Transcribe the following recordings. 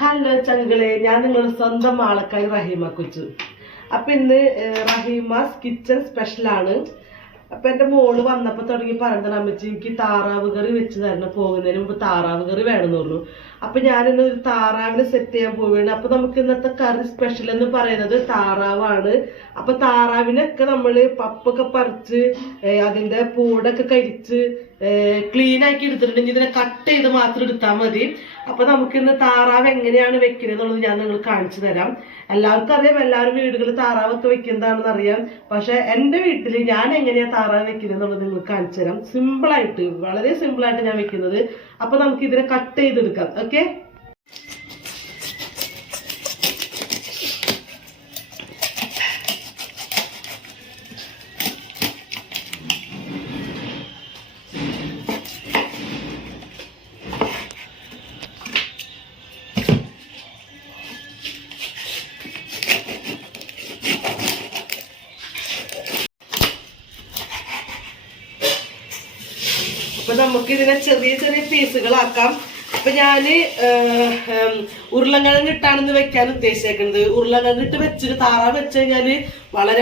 Hello ചങ്കളെ, ഞാൻ നിങ്ങളുടെ സ്വന്തം ആളക്കായി റഹീമ കൊച്ചു. അപ്പൊ ഇന്ന് റഹീമാസ് കിച്ചൺ സ്പെഷ്യലാണ്. അപ്പൊ എന്റെ മോള് വന്നപ്പോ തുടങ്ങി പറയുന്നത്, അമ്മച്ചി എനിക്ക് താറാവ് കറി വെച്ച് തരണം, പോകുന്നതിന് മുമ്പ് താറാവ് കറി വേണമെന്നുള്ളൂ. അപ്പൊ ഞാനിന്ന് ഒരു താറാവിനെ സെറ്റ് ചെയ്യാൻ പോവുകയാണ്. അപ്പൊ നമുക്ക് ഇന്നത്തെ കറി സ്പെഷ്യൽ എന്ന് പറയുന്നത് താറാവാണ്. അപ്പൊ താറാവിനൊക്കെ നമ്മള് പപ്പൊക്കെ പറിച്ച് അതിന്റെ പൂടൊക്കെ കരിച്ച് ക്ലീൻ ആക്കി എടുത്തിട്ടുണ്ടെങ്കിൽ ഇതിനെ കട്ട് ചെയ്ത് മാത്രം എടുത്താൽ മതി. അപ്പൊ നമുക്കിന്ന് താറാവ് എങ്ങനെയാണ് വെക്കുന്നത് എന്നുള്ളത് ഞാൻ നിങ്ങൾ കാണിച്ചു തരാം. എല്ലാവർക്കും അറിയാം, എല്ലാവരും വീടുകളിൽ താറാവൊക്കെ വെക്കുന്നതാണെന്ന് അറിയാം. പക്ഷെ എന്റെ വീട്ടിൽ ഞാൻ എങ്ങനെയാ താറാവ് വെക്കുന്നത് എന്നുള്ളത് നിങ്ങൾ കാണിച്ചു തരാം. സിമ്പിളായിട്ട്, വളരെ സിമ്പിളായിട്ട് ഞാൻ വെക്കുന്നത്. അപ്പൊ നമുക്ക് ഇതിനെ കട്ട് ചെയ്തെടുക്കാം. ഓക്കെ, അപ്പൊ നമുക്ക് ഇതിനെ ചെറിയ ചെറിയ പീസുകളാക്കാം. അപ്പൊ ഞാന് ഉരുളക്കിഴങ്ങ് ഇട്ടാണെന്ന് വെക്കാൻ ഉദ്ദേശിക്കുന്നത്. ഉരുളക്കിഴങ്ങ് ഇട്ട് വെച്ചിട്ട് താറാവ് വെച്ച് കഴിഞ്ഞാല്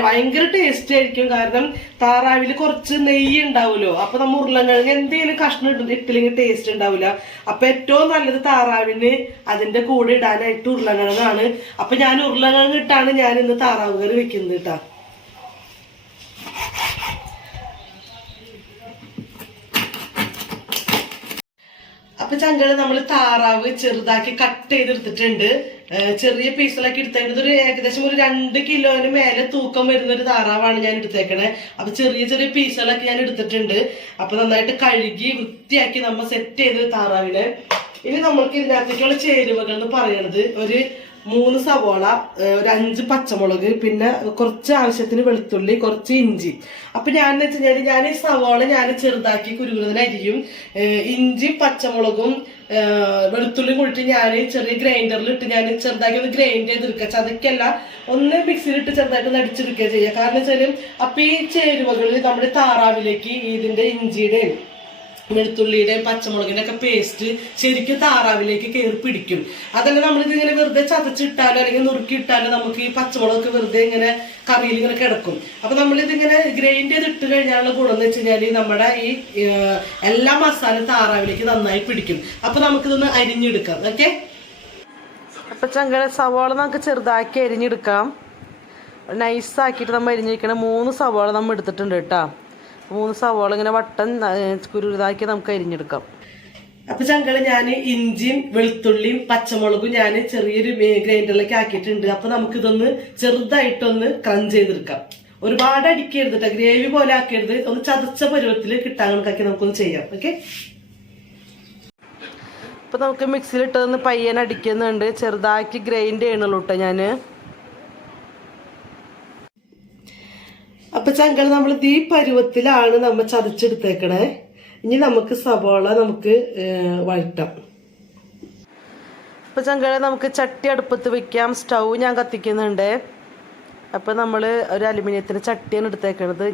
ഭയങ്കര ടേസ്റ്റ് ആയിരിക്കും. കാരണം താറാവില് കുറച്ച് നെയ്യ് ഉണ്ടാവുമല്ലോ. അപ്പൊ നമ്മ ഉരുളക്കിഴങ്ങ് എന്തെങ്കിലും കഷ്ണം ഇട്ടില്ലെങ്കിൽ ടേസ്റ്റ് ഉണ്ടാവില്ല. അപ്പൊ ഏറ്റവും നല്ലത് താറാവിന് അതിന്റെ കൂടെ ഇടാനായിട്ട് ഉരുളക്കിഴങ്ങാണ്. അപ്പൊ ഞാൻ ഉരുളക്കിഴങ്ങ് ഇട്ടാണ് ഞാൻ ഇന്ന് താറാവ് കറി വെക്കുന്നത് കേട്ടാ. അപ്പൊ ചങ്കള് നമ്മൾ താറാവ് ചെറുതാക്കി കട്ട് ചെയ്തെടുത്തിട്ടുണ്ട്. ചെറിയ പീസുകളൊക്കെ എടുത്തേക്കുന്നത് ഏകദേശം ഒരു 2 കിലോന് മേലെ തൂക്കം വരുന്ന ഒരു താറാവാണ് ഞാൻ എടുത്തേക്കണേ. അപ്പൊ ചെറിയ ചെറിയ പീസുകളൊക്കെ ഞാൻ എടുത്തിട്ടുണ്ട്. അപ്പൊ നന്നായിട്ട് കഴുകി വൃത്തിയാക്കി നമ്മൾ സെറ്റ് ചെയ്ത് താറാവിനെ. ഇനി നമ്മൾക്ക് ഇതിനകത്തേക്കുള്ള ചേരുവകൾ എന്ന് പറയുന്നത് ഒരു 3 സവോള, ഒരു 5 പച്ചമുളക്, പിന്നെ കുറച്ച് ആവശ്യത്തിന് വെളുത്തുള്ളി, കുറച്ച് ഇഞ്ചി. അപ്പൊ ഞാൻ വെച്ച് കഴിഞ്ഞാൽ ഞാൻ ഈ സവോള ഞാൻ ചെറുതാക്കി കുരുകുരുന്ന് അരിയും. ഇഞ്ചിയും പച്ചമുളകും വെളുത്തുള്ളിയും കൂടിയിട്ട് ഞാൻ ചെറിയ ഗ്രൈൻഡറിൽ ഇട്ട് ഞാൻ ചെറുതാക്കി ഒന്ന് ഗ്രൈൻഡ് ചെയ്തെടുക്കുക. ചതക്കല്ല, ഒന്ന് മിക്സിയിലിട്ട് ചെറുതായിട്ട് ഒന്ന് അടിച്ചെടുക്കുക ചെയ്യുക. കാരണം വെച്ചാൽ അപ്പൊ ഈ ചേരുവകൾ നമ്മുടെ താറാവിലേക്ക് ഇതിന്റെ ഇഞ്ചിയുടെയും വെളുത്തുള്ളിയുടെയും പച്ചമുളകിന്റെ ഒക്കെ പേസ്റ്റ് ശരിക്കും താറാവിലേക്ക് കയറി പിടിക്കും. അതല്ല നമ്മളിത് ഇങ്ങനെ വെറുതെ ചതച്ചിട്ടാലോ അല്ലെങ്കിൽ നുറുക്കിയിട്ടാലോ നമുക്ക് ഈ പച്ചമുളകൊക്കെ വെറുതെ ഇങ്ങനെ കറിയിൽ ഇങ്ങനെ കിടക്കും. അപ്പൊ നമ്മളിതിങ്ങനെ ഗ്രൈൻഡ് ചെയ്ത് ഇട്ട് കഴിഞ്ഞാലുള്ള ഗുണം എന്ന് വെച്ച് കഴിഞ്ഞാൽ നമ്മുടെ ഈ എല്ലാ മസാല താറാവിലേക്ക് നന്നായി പിടിക്കും. അപ്പൊ നമുക്കിതൊന്ന് അരിഞ്ഞെടുക്കാം. ഓക്കെ, അപ്പൊ ചങ്കര സവാള നമുക്ക് ചെറുതാക്കി അരിഞ്ഞെടുക്കാം. നൈസാക്കിയിട്ട് നമ്മൾ അരിഞ്ഞിരിക്കണം. 3 സവാള നമ്മൾ എടുത്തിട്ടുണ്ട് കേട്ടോ. 3 സവാള ഇങ്ങനെ വട്ടം കുരുതാക്കി നമുക്ക് അരിഞ്ഞെടുക്കാം. അപ്പൊ ചങ്കള് ഞാൻ ഇഞ്ചിയും വെളുത്തുള്ളിയും പച്ചമുളകും ഞാൻ ചെറിയൊരു ഗ്രൈൻഡറിലേക്ക് ആക്കിയിട്ടുണ്ട്. അപ്പൊ നമുക്കിതൊന്ന് ചെറുതായിട്ടൊന്ന് ക്രഞ്ച് ചെയ്തെടുക്കാം. ഒരുപാട് അടിക്കരുത്, ഗ്രേവി പോലെ ആക്കരുത്. ഒന്ന് ചതച്ച പരുവത്തിൽ കിട്ടാൻ കണക്കാക്കി നമുക്കൊന്ന് ചെയ്യാം. ഓക്കെ, അപ്പൊ നമുക്ക് മിക്സിയിലിട്ടതൊന്ന് പയ്യൻ അടിക്കുന്നുണ്ട്. ചെറുതാക്കി ഗ്രൈൻഡ് ചെയ്യണുള്ളൂ കേട്ടോ ഞാന്. അപ്പൊ ചങ്കൾ നമ്മൾ ഈ പരുവത്തിലാണ് നമ്മൾ ചതച്ചെടുത്തേക്കണേ. ഇനി നമുക്ക് സവാള നമുക്ക് വഴറ്റാം. അപ്പൊ ചങ്കള നമുക്ക് ചട്ടി അടുപ്പത്ത് വെക്കാം. സ്റ്റൗ ഞാൻ കത്തിക്കുന്നുണ്ട്. അപ്പൊ നമ്മൾ ഒരു അലുമിനിയത്തിന്റെ ചട്ടിയാണ് എടുത്തേക്കണത്.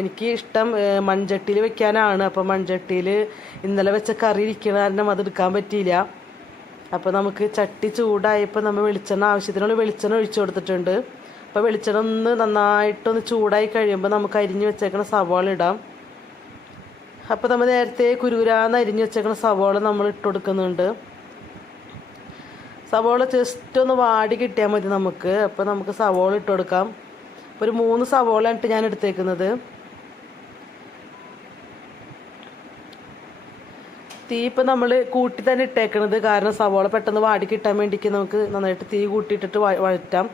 എനിക്ക് ഇഷ്ടം മൺചട്ടിയിൽ വെക്കാനാണ്. അപ്പൊ മൺചട്ടിയിൽ ഇന്നലെ വെച്ച കറി ഇരിക്കുന്ന കാരണം അത് എടുക്കാൻ പറ്റിയില്ല. അപ്പൊ നമുക്ക് ചട്ടി ചൂടായപ്പോൾ നമ്മൾ ആവശ്യത്തിനുള്ള വെളിച്ചെണ്ണ ഒഴിച്ചു കൊടുത്തിട്ടുണ്ട്. അപ്പോൾ വെളിച്ചെണ്ണ ഒന്ന് നന്നായിട്ടൊന്ന് ചൂടായി കഴിയുമ്പോൾ നമുക്ക് അരിഞ്ഞു വെച്ചേക്കണ സവാള ഇടാം. അപ്പോൾ നമ്മൾ നേരത്തെ കുരുകുരാന്ന് അരിഞ്ഞു വെച്ചേക്കണ സവാള നമ്മൾ ഇട്ട് കൊടുക്കുന്നുണ്ട്. സവാള ജസ്റ്റ് ഒന്ന് വാടി കിട്ടിയാൽ മതി നമുക്ക്. അപ്പോൾ നമുക്ക് സവാള ഇട്ട് കൊടുക്കാം. അപ്പോൾ ഒരു 3 സവാള ഇട്ട് ഞാൻ എടുത്തേക്കുന്നത്. തീ ഇപ്പം നമ്മൾ കൂട്ടി തന്നെ ഇട്ടേക്കണത്. കാരണം സവാള പെട്ടെന്ന് വാടി കിട്ടാൻ വേണ്ടിക്ക് നമുക്ക് നന്നായിട്ട് തീ കൂട്ടിയിട്ടിട്ട് വഴറ്റാം.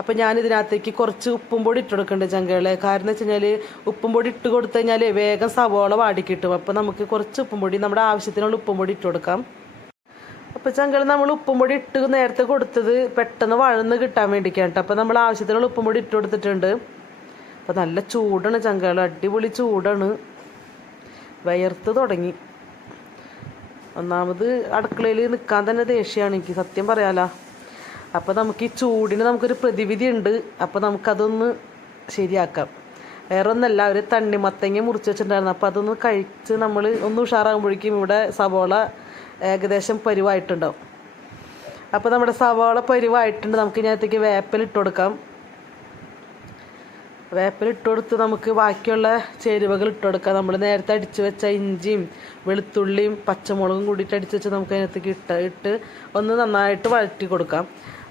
അപ്പം ഞാനിതിനകത്തേക്ക് കുറച്ച് ഉപ്പും പൊടി ഇട്ട് കൊടുക്കുന്നുണ്ട് ചങ്കകളെ. കാരണം എന്ന് വെച്ച് കഴിഞ്ഞാൽ ഉപ്പും പൊടി ഇട്ട് കൊടുത്തു കഴിഞ്ഞാൽ വേഗം സവാള വാടിക്കിട്ടും. അപ്പം നമുക്ക് കുറച്ച് ഉപ്പും പൊടി, നമ്മുടെ ആവശ്യത്തിനുള്ള ഉപ്പും പൊടി ഇട്ട് കൊടുക്കാം. അപ്പം ചങ്കൾ നമ്മൾ ഉപ്പും പൊടി ഇട്ട് നേരത്തെ കൊടുത്തത് പെട്ടെന്ന് വഴന്ന് കിട്ടാൻ വേണ്ടിയിട്ടാണ് കേട്ടോ. അപ്പം നമ്മൾ ആവശ്യത്തിനുള്ള ഉപ്പും പൊടി ഇട്ട് കൊടുത്തിട്ടുണ്ട്. അപ്പം നല്ല ചൂടാണ് ചങ്കൾ, അടിപൊളി ചൂടാണ്. വയർത്ത് തുടങ്ങി. ഒന്നാമത് അടുക്കളയിൽ നിൽക്കാൻ തന്നെ ദേഷ്യമാണ് എനിക്ക്, സത്യം പറയാലോ. അപ്പോൾ നമുക്ക് ഈ ചൂടിന് നമുക്കൊരു പ്രതിവിധി ഉണ്ട്. അപ്പോൾ നമുക്കതൊന്ന് ശരിയാക്കാം. വേറെ ഒന്നല്ല, ഒരു തണ്ണിമത്തങ്ങ മുറിച്ച് വെച്ചിട്ടുണ്ടായിരുന്നു. അപ്പോൾ അതൊന്ന് കഴിച്ച് നമ്മൾ ഒന്ന് ഉഷാറാകുമ്പോഴേക്കും ഇവിടെ സവോള ഏകദേശം പരുവായിട്ടുണ്ടാവും. അപ്പോൾ നമ്മുടെ സവാള പരിവായിട്ടുണ്ട്. നമുക്ക് ഇതിനകത്തേക്ക് വേപ്പിലിട്ട് കൊടുക്കാം. വേപ്പിലിട്ട് കൊടുത്ത് നമുക്ക് ബാക്കിയുള്ള ചേരുവകൾ ഇട്ട് കൊടുക്കാം. നമ്മൾ നേരത്തെ അടിച്ച് വെച്ച ഇഞ്ചിയും വെളുത്തുള്ളിയും പച്ചമുളകും കൂടിയിട്ട് അടിച്ച് വെച്ച് നമുക്ക് അതിനകത്തേക്ക് ഇട്ട് ഒന്ന് നന്നായിട്ട് വഴറ്റി കൊടുക്കാം.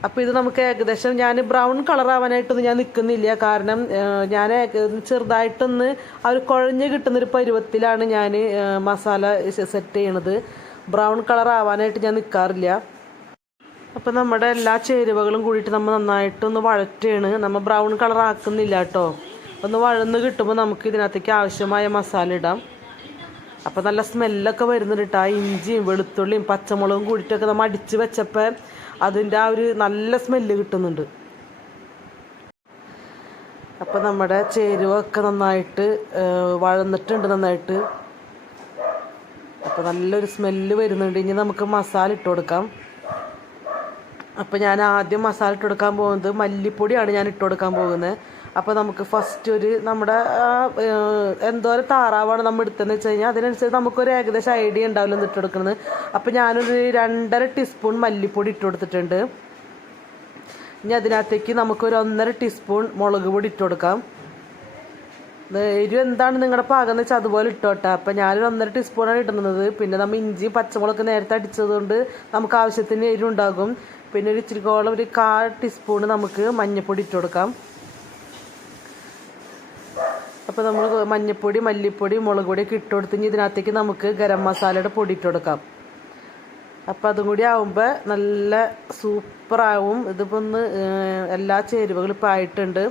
അപ്പോൾ ഇത് നമുക്ക് ഏകദേശം ഞാൻ ബ്രൗൺ കളറാവാനായിട്ടൊന്നും ഞാൻ നിൽക്കുന്നില്ല. കാരണം ഞാൻ ചെറുതായിട്ടൊന്ന് ആ ഒരു കുഴഞ്ഞ് കിട്ടുന്നൊരു പരുവത്തിലാണ് ഞാൻ മസാല സെറ്റ് ചെയ്യണത്. ബ്രൗൺ കളറാവാനായിട്ട് ഞാൻ നിൽക്കാറില്ല. അപ്പോൾ നമ്മുടെ എല്ലാ ചേരുവകളും കൂടിയിട്ട് നമ്മൾ നന്നായിട്ടൊന്ന് വഴറ്റുകയാണ്. നമ്മൾ ബ്രൗൺ കളർ ആക്കുന്നില്ല കേട്ടോ. ഒന്ന് വഴന്ന് കിട്ടുമ്പോൾ നമുക്ക് ഇതിനകത്തേക്ക് ആവശ്യമായ മസാല ഇടാം. അപ്പോൾ നല്ല സ്മെല്ലൊക്കെ വരുന്നുണ്ട് കേട്ടോ. ആ ഇഞ്ചിയും വെളുത്തുള്ളിയും പച്ചമുളകും കൂടിയിട്ടൊക്കെ നമ്മൾ അടിച്ച് വെച്ചപ്പോൾ അതിൻ്റെ ആ ഒരു നല്ല സ്മെല്ല് കിട്ടുന്നുണ്ട്. അപ്പോൾ നമ്മുടെ ചേരുവൊക്കെ നന്നായിട്ട് വഴന്നിട്ടുണ്ട് നന്നായിട്ട്. അപ്പോൾ നല്ലൊരു സ്മെല്ല് വരുന്നുണ്ട്. ഇനി നമുക്ക് മസാല ഇട്ട് കൊടുക്കാം. അപ്പോൾ ഞാൻ ആദ്യം മസാല ഇട്ട് കൊടുക്കാൻ പോകുന്നത് മല്ലിപ്പൊടിയാണ് ഞാൻ ഇട്ട് കൊടുക്കാൻ പോകുന്നത്. അപ്പോൾ നമുക്ക് ഫസ്റ്റ് ഒരു നമ്മുടെ എന്തോരം താറാവാണ് നമ്മൾ എടുത്തതെന്ന് വെച്ച് കഴിഞ്ഞാൽ അതിനനുസരിച്ച് നമുക്കൊരു ഏകദേശം ഐഡിയ ഉണ്ടാവില്ല ഇട്ട് കൊടുക്കുന്നത്. അപ്പോൾ ഞാനൊരു 2.5 ടീസ്പൂൺ മല്ലിപ്പൊടി ഇട്ട് കൊടുത്തിട്ടുണ്ട്. ഇനി അതിനകത്തേക്ക് നമുക്കൊരു 1.5 ടീസ്പൂൺ മുളക് പൊടി ഇട്ട് കൊടുക്കാം. എരിവ് എന്താണ് നിങ്ങളുടെ പാകം എന്ന് വെച്ചാൽ അതുപോലെ ഇട്ടോട്ടെ. അപ്പം ഞാനൊരു 1.5 ടീസ്പൂണാണ് ഇടുന്നത്. പിന്നെ നമ്മൾ ഇഞ്ചി പച്ചമുളക് നേരത്തെ അടിച്ചതുകൊണ്ട് നമുക്ക് ആവശ്യത്തിന് എരിവുണ്ടാകും. പിന്നെ ഒരു ഇച്ചിരിക്കോളം ഒരു 1/4 ടീസ്പൂണ് നമുക്ക് മഞ്ഞൾപ്പൊടി ഇട്ട് കൊടുക്കാം. അപ്പോൾ നമ്മൾ മഞ്ഞൾപ്പൊടി മല്ലിപ്പൊടി മുളക് പൊടിയൊക്കെ ഇട്ട് കൊടുത്ത് ഇതിനകത്തേക്ക് നമുക്ക് ഗരം മസാലയുടെ പൊടി ഇട്ട് കൊടുക്കാം. അപ്പോൾ അതും കൂടി ആവുമ്പോൾ നല്ല സൂപ്പറാവും. ഇതിപ്പോൾ ഒന്ന് എല്ലാ ചേരുവകളും ഇപ്പോൾ ആയിട്ടുണ്ട്.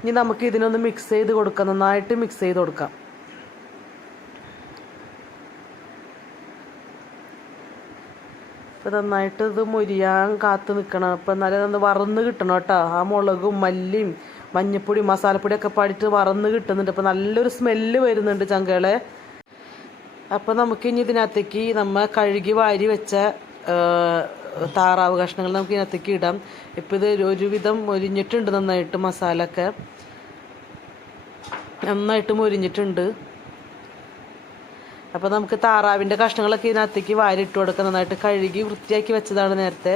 ഇനി നമുക്ക് ഇതിനൊന്ന് മിക്സ് ചെയ്ത് കൊടുക്കാം. നന്നായിട്ട് മിക്സ് ചെയ്ത് കൊടുക്കാം. അപ്പോൾ നന്നായിട്ട് ഇത് മുരിയാൻ കാത്ത് നിൽക്കണം. അപ്പോൾ എന്നാലും ഒന്ന് വറന്ന് കിട്ടണം കേട്ടോ. ആ മുളകും മല്ലിയും മഞ്ഞപ്പൊടി മസാലപ്പൊടിയൊക്കെ പാടിയിട്ട് വറന്ന് കിട്ടുന്നുണ്ട്. അപ്പോൾ നല്ലൊരു സ്മെല്ല് വരുന്നുണ്ട് ചങ്കളെ. അപ്പോൾ നമുക്ക് ഇനി ഇതിനകത്തേക്ക് നമ്മൾ കഴുകി വാരി വെച്ച താറാവ് കഷ്ണങ്ങൾ നമുക്ക് ഇതിനകത്തേക്ക് ഇടാം. ഇപ്പോൾ ഇത് ഒരുവിധം മൊരിഞ്ഞിട്ടുണ്ട് നന്നായിട്ട്. മസാലയൊക്കെ നന്നായിട്ട് മൊരിഞ്ഞിട്ടുണ്ട്. അപ്പോൾ നമുക്ക് താറാവിൻ്റെ കഷ്ണങ്ങളൊക്കെ ഇതിനകത്തേക്ക് വാരി ഇട്ട് കൊടുക്കാം. നന്നായിട്ട് കഴുകി വൃത്തിയാക്കി വെച്ചതാണ് നേരത്തെ.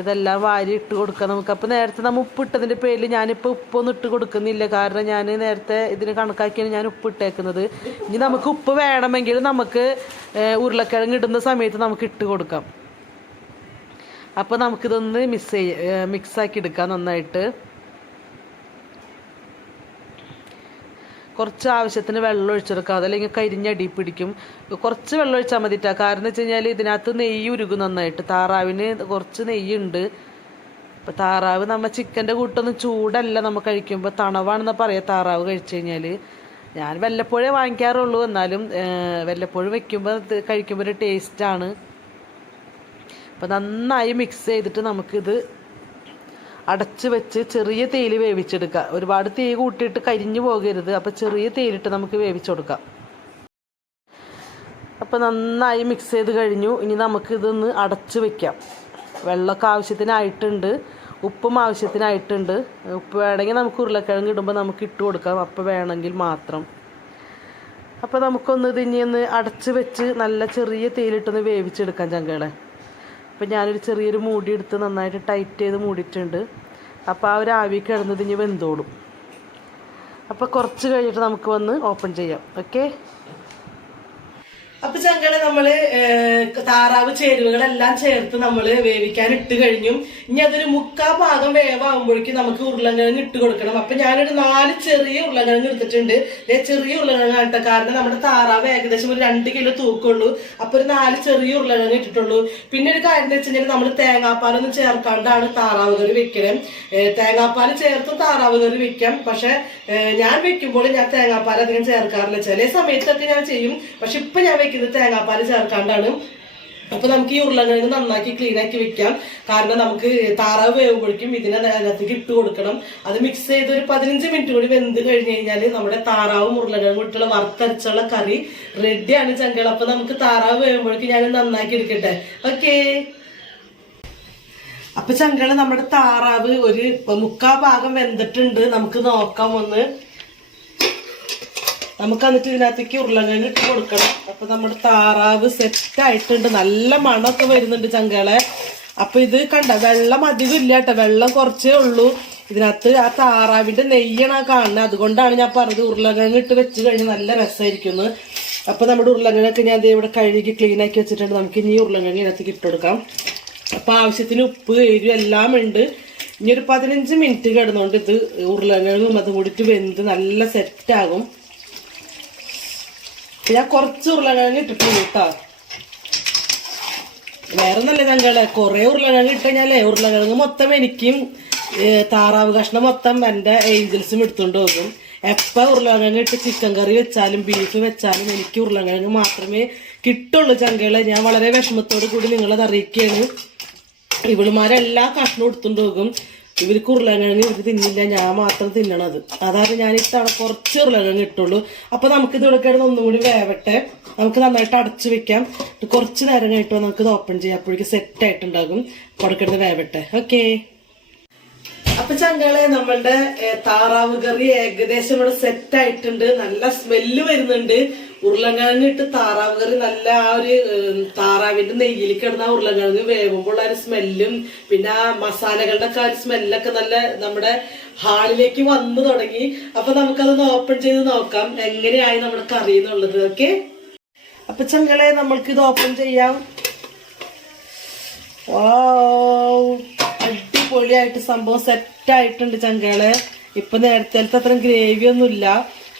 ഇതെല്ലാം വാരി ഇട്ട് കൊടുക്കാം നമുക്ക്. അപ്പോൾ നേരത്തെ നമ്മൾ ഉപ്പിട്ടതിൻ്റെ പേരിൽ ഞാനിപ്പോൾ ഉപ്പൊന്നും ഇട്ട് കൊടുക്കുന്നില്ല. കാരണം ഞാൻ നേരത്തെ ഇതിന് കണക്കാക്കിയാണ് ഞാൻ ഉപ്പ് ഇട്ടേക്കുന്നത്. ഇനി നമുക്ക് ഉപ്പ് വേണമെങ്കിൽ നമുക്ക് ഉരുളക്കിഴങ്ങ് ഇടുന്ന സമയത്ത് നമുക്ക് ഇട്ട് കൊടുക്കാം. അപ്പോൾ നമുക്കിതൊന്ന് മിക്സാക്കി എടുക്കാം നന്നായിട്ട്. കുറച്ച് ആവശ്യത്തിന് വെള്ളം ഒഴിച്ചെടുക്കുക. അതല്ലെങ്കിൽ കരിഞ്ഞടി പിടിക്കും. കുറച്ച് വെള്ളം ഒഴിച്ചാൽ മതിട്ടാ. കാരണം എന്ന് വെച്ച് കഴിഞ്ഞാൽ ഇതിനകത്ത് നെയ്യ് ഉരുകും നന്നായിട്ട്. താറാവിന് കുറച്ച് നെയ്യുണ്ട്. അപ്പോൾ താറാവ് നമ്മൾ ചിക്കൻ്റെ കൂട്ടൊന്നും ചൂടല്ല നമ്മൾ കഴിക്കുമ്പോൾ, തണവാണെന്ന് പറയാം താറാവ് കഴിച്ചു കഴിഞ്ഞാൽ. ഞാൻ വല്ലപ്പോഴേ വാങ്ങിക്കാറുള്ളൂ. എന്നാലും വല്ലപ്പോഴും വെക്കുമ്പോൾ കഴിക്കുമ്പോൾ ഒരു ടേസ്റ്റാണ്. അപ്പോൾ നന്നായി മിക്സ് ചെയ്തിട്ട് നമുക്കിത് അടച്ച് വെച്ച് ചെറിയ തീയിൽ വേവിച്ചെടുക്കുക. ഒരുപാട് തീ കൂട്ടിയിട്ട് കരിഞ്ഞു പോകരുത്. അപ്പോൾ ചെറിയ തീയിലിട്ട് നമുക്ക് വേവിച്ചു കൊടുക്കാം. അപ്പോൾ നന്നായി മിക്സ് ചെയ്ത് കഴിഞ്ഞു. ഇനി നമുക്കിതൊന്ന് അടച്ച് വെക്കാം. വെള്ളമൊക്കെ ആവശ്യത്തിനായിട്ടുണ്ട്. ഉപ്പും ആവശ്യത്തിനായിട്ടുണ്ട്. ഉപ്പ് വേണമെങ്കിൽ നമുക്ക് ഉരുളക്കിഴങ്ങ് ഇടുമ്പോൾ നമുക്ക് ഇട്ട് കൊടുക്കാം. അപ്പോൾ വേണമെങ്കിൽ മാത്രം. അപ്പോൾ നമുക്കൊന്ന് ഇതിനി ഒന്ന് അടച്ച് വെച്ച് നല്ല ചെറിയ തീയിലിട്ടൊന്ന് വേവിച്ചെടുക്കാം ചങ്കകളെ. അപ്പോൾ ഞാനൊരു ചെറിയൊരു മൂടി എടുത്ത് നന്നായിട്ട് ടൈറ്റ് ചെയ്ത് മൂടിയിട്ടുണ്ട്. അപ്പോൾ ആ ഒരു ആവി കിടന്നത് ഇനി വെന്തോളും. അപ്പോൾ കുറച്ച് കഴിഞ്ഞിട്ട് നമുക്ക് വന്ന് ഓപ്പൺ ചെയ്യാം. ഓക്കെ. അപ്പൊ ചങ്കളെ നമ്മള് താറാവ് ചേരുവകളെല്ലാം ചേർത്ത് നമ്മള് വേവിക്കാൻ ഇട്ട് കഴിഞ്ഞു. ഇനി അതൊരു 3/4 ഭാഗം വേവാകുമ്പോഴേക്കും നമുക്ക് ഉരുളക്കിഴങ്ങ് ഇട്ട് കൊടുക്കണം. അപ്പൊ ഞാനൊരു 4 ചെറിയ ഉരുളക്കിഴങ്ങ് എടുത്തിട്ടുണ്ട്. ചെറിയ ഉരുളക്കിഴങ്ങ് കേട്ടോ. കാരണം നമ്മുടെ താറാവ് ഏകദേശം ഒരു 2 കിലോ തൂക്കുള്ളൂ. അപ്പൊ ഒരു 4 ചെറിയ ഉരുളക്കിഴങ്ങ് ഇട്ടിട്ടുള്ളൂ. പിന്നെ ഒരു കാര്യം എന്ന് വെച്ച് കഴിഞ്ഞാൽ നമ്മൾ തേങ്ങാപ്പാലൊന്നും ചേർക്കാണ്ടാണ് താറാവ് കറി വെക്കണം. തേങ്ങാപ്പാൽ ചേർത്ത് താറാവ് കറി വെക്കാം. പക്ഷെ ഞാൻ വെക്കുമ്പോൾ ഞാൻ തേങ്ങാപ്പാൽ അധികം ചേർക്കാറില്ല. ചില സമയത്തൊക്കെ ഞാൻ ചെയ്യും. പക്ഷെ ഇപ്പൊ ഞാൻ വെക്കുന്നത് തേങ്ങാപ്പാൽ ചേർക്കാണ്ടാണ്. അപ്പൊ നമുക്ക് ഈ ഉരുളക്കിഴങ്ങ് നന്നാക്കി ക്ലീൻ ആക്കി വെക്കാം. കാരണം നമുക്ക് താറാവ് വേവുമ്പോഴേക്കും ഇതിനകത്തേക്ക് ഇട്ട് കൊടുക്കണം. അത് മിക്സ് ചെയ്ത് ഒരു 15 മിനിറ്റ് കൂടി വെന്ത് കഴിഞ്ഞ് കഴിഞ്ഞാല് നമ്മുടെ താറാവും ഉരുളക്കിഴങ്ങും ഇട്ടുള്ള വറുത്തരച്ചുള്ള കറി റെഡിയാണ് ചങ്കൾ. അപ്പൊ നമുക്ക് താറാവ് വേവുമ്പോഴേക്കും ഞാൻ നന്നാക്കി എടുക്കട്ടെ. ഓക്കേ. അപ്പൊ ചങ്കള് നമ്മുടെ താറാവ് ഒരു 3/4 ഭാഗം വെന്തിട്ടുണ്ട്. നമുക്ക് നോക്കാം ഒന്ന്. നമുക്ക് എന്നിട്ട് ഇതിനകത്തേക്ക് ഉരുളക്കിഴങ്ങ് ഇട്ട് കൊടുക്കണം. അപ്പൊ നമ്മുടെ താറാവ് സെറ്റ് ആയിട്ടുണ്ട്. നല്ല മണമൊക്കെ വരുന്നുണ്ട് ചങ്കളെ. അപ്പൊ ഇത് കണ്ട വെള്ളം അധികം ഇല്ല കേട്ടോ, വെള്ളം കുറച്ചേ ഉള്ളൂ ഇതിനകത്ത്. ആ താറാവിന്റെ നെയ്യാണ് ആ കാണുന്നത്, അതുകൊണ്ടാണ് ഞാൻ പറഞ്ഞത് ഉരുളക്കിഴങ്ങ് ഇട്ട് വെച്ച് കഴിഞ്ഞാൽ നല്ല രസമായിരിക്കും. അപ്പൊ നമ്മുടെ ഉരുളക്കിഴങ്ങൊക്കെ ഞാൻ ഇവിടെ കഴുകി ക്ലീൻ ആക്കി വെച്ചിട്ടുണ്ട്. നമുക്ക് ഇനി ഉരുളക്കിഴങ്ങ് ഇതിനകത്ത് ഇട്ടുകൊടുക്കാം. അപ്പൊ ആവശ്യത്തിന് ഉപ്പ് എരിവ് എല്ലാം ഉണ്ട്. ഇനി ഒരു 15 മിനിറ്റ് കിടന്നുകൊണ്ട് ഇത് ഉരുളക്കിഴങ്ങും അതും കൂടിയിട്ട് വെന്ത് നല്ല സെറ്റാകും. ഞാൻ കുറച്ച് ഉരുളക്കിഴങ്ങ് ഇട്ടിട്ടുണ്ട് കേട്ടോ, വേറെ നല്ല ഞങ്ങളെ കുറെ ഉരുളക്കിഴങ്ങ് ഇട്ട് കഴിഞ്ഞാലേ ഉരുളക്കിഴങ്ങ് മൊത്തം എനിക്കും താറാവ് കഷ്ണം മൊത്തം എൻ്റെ ഏഞ്ചൽസും എടുത്തുകൊണ്ട് പോകും. എപ്പോൾ ഉരുളക്കിഴങ്ങ് ഇട്ട് ചിക്കൻ കറി വെച്ചാലും ബീഫ് വെച്ചാലും എനിക്ക് ഉരുളക്കിഴങ്ങ് മാത്രമേ കിട്ടുള്ളൂ ചങ്കളെ. ഞാൻ വളരെ വിഷമത്തോടു കൂടി നിങ്ങളത് അറിയിക്കുകയാണ്. ഇവളുമാരെല്ലാം കഷ്ണം എടുത്തുകൊണ്ട് പോകും. ഇവർക്ക് ഉരുളക്കിഴങ്ങ് ഇവർക്ക് തിന്നില്ല, ഞാൻ മാത്രം തിന്നണത്. അതാണ് ഞാൻ ഇത്തവണ കുറച്ച് ഉരുളക്കിഴങ്ങ് ഇട്ടുള്ളൂ. അപ്പൊ നമുക്കിത് ഇവിടെ കിടന്ന് ഒന്നും കൂടി വേവട്ടെ, നമുക്ക് നന്നായിട്ട് അടച്ചു വെക്കാം. കുറച്ച് നേരം കഴിഞ്ഞിട്ട് നമുക്കിത് ഓപ്പൺ ചെയ്യാം, അപ്പോഴേക്ക് സെറ്റ് ആയിട്ടുണ്ടാകും. അവിടെ കിടന്ന് വേവട്ടെ. ഓക്കെ, അപ്പൊ ചങ്കളെ നമ്മളുടെ താറാവ് കറി ഏകദേശം ഇവിടെ സെറ്റ് ആയിട്ടുണ്ട്. നല്ല സ്മെല്ല് വരുന്നുണ്ട്. ഉരുളക്കിഴങ്ങ് ഇട്ട് താറാവ് കറി നല്ല ആ ഒരു താറാവിന്റെ നെയ്യിൽ കിടന്ന ഉരുളക്കിഴങ്ങ് വേവുമ്പോൾ ആ ഒരു സ്മെല്ലും പിന്നെ ആ മസാലകളുടെ ഒക്കെ ആ ഒരു സ്മെല്ലൊക്കെ നല്ല നമ്മുടെ ഹാളിലേക്ക് വന്നു തുടങ്ങി. അപ്പൊ നമുക്കതൊന്ന് ഓപ്പൺ ചെയ്ത് നോക്കാം എങ്ങനെയായി നമ്മുടെ കറി എന്നുള്ളത്. ഓക്കെ, അപ്പൊ ചങ്കളെ നമ്മൾക്ക് ഇത് ഓപ്പൺ ചെയ്യാം. അടിപൊളിയായിട്ട് സംഭവം സെറ്റ് ആയിട്ടുണ്ട് ചങ്കളെ. ഇപ്പൊ നേരത്തെ അത്രയും ഗ്രേവി ഒന്നും ഇല്ല.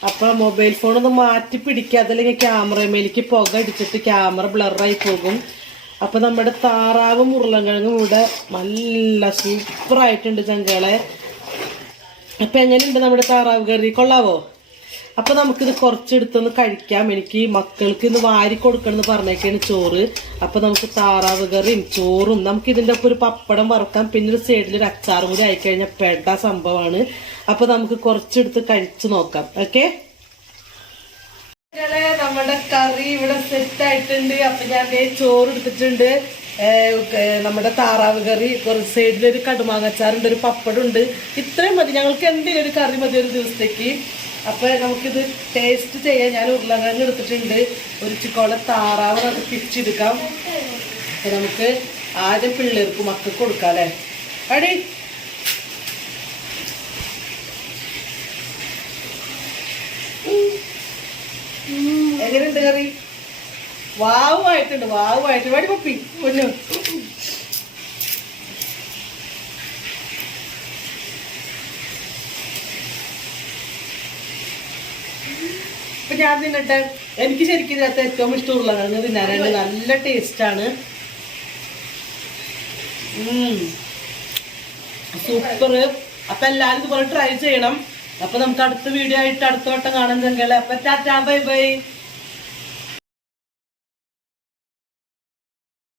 അപ്പൊ മൊബൈൽ ഫോണൊന്ന് മാറ്റി പിടിക്കാതെ, അല്ലെങ്കിൽ ക്യാമറമേലേക്ക് പുക അടിച്ചിട്ട് ക്യാമറ ബ്ലറായി പോകും. അപ്പൊ നമ്മുടെ താറാവും ഉരുളക്കിഴങ്ങും ഇവിടെ നല്ല സൂപ്പറായിട്ടുണ്ട് ചങ്കളെ. അപ്പൊ എങ്ങനെയുണ്ട് നമ്മുടെ താറാവ് കറി, കൊള്ളാവോ? അപ്പൊ നമുക്കിത് കുറച്ചെടുത്തൊന്ന് കഴിക്കാം. എനിക്ക് മക്കൾക്ക് ഇന്ന് വാരി കൊടുക്കണം എന്ന് പറഞ്ഞേക്കാണ് ചോറ്. അപ്പൊ നമുക്ക് താറാവ് കറിയും ചോറും നമുക്ക് ഇതിന്റെ ഒപ്പം ഒരു പപ്പടം വറുക്കാം, പിന്നെ ഒരു സൈഡിൽ ഒരു അച്ചാറും കൂടി ആയിക്കഴിഞ്ഞാൽ പെട്ട സംഭവമാണ്. അപ്പൊ നമുക്ക് കുറച്ചെടുത്ത് കഴിച്ചു നോക്കാം. ഓക്കെ, നമ്മുടെ കറി ഇവിടെ സെറ്റ് ആയിട്ടുണ്ട്. അപ്പൊ ഞാൻ ചോറ് എടുത്തിട്ടുണ്ട്, നമ്മുടെ താറാവ് കറി, കുറച്ച് സൈഡിലൊരു കടുമാങ്ങച്ചാറുണ്ട്, ഒരു പപ്പടം ഉണ്ട്. ഇത്രയും മതി, ഞങ്ങൾക്ക് എന്തെങ്കിലും ഒരു കറി മതി ഒരു ദിവസത്തേക്ക്. അപ്പൊ നമുക്കിത് ടേസ്റ്റ് ചെയ്യാൻ ഞാൻ ഉരുളക്കിഴങ്ങ് എടുത്തിട്ടുണ്ട്, ഒരു ചിക്കോളെ താറാവ് അത് പിരിച്ചെടുക്കാം. അപ്പൊ നമുക്ക് ആദ്യം പിള്ളേർക്ക് മക്കൾക്ക് കൊടുക്കാം അല്ലേ. അടി എങ്ങനെയുണ്ട് കറി? വാവുമായിട്ടുണ്ട്, വാവുമായിട്ട് വടി പപ്പി പൊന്നു. ഇപ്പൊ ഞാൻ തിന്നട്ടെ. എനിക്ക് ശരിക്കും ഇതിനകത്ത് ഏറ്റവും ഇഷ്ടം ഉരുളക്കിഴങ്ങ് തിന്നാനാണ്, നല്ല ടേസ്റ്റാണ്. സൂപ്പർ. അപ്പൊ എല്ലാരും ഇതുപോലെ ട്രൈ ചെയ്യണം. അപ്പൊ നമുക്ക് അടുത്ത വീഡിയോ ആയിട്ട് അടുത്ത വട്ടം കാണാൻ ചങ്കളെ. അപ്പൊ ടാറ്റാ, ബൈ ബൈ.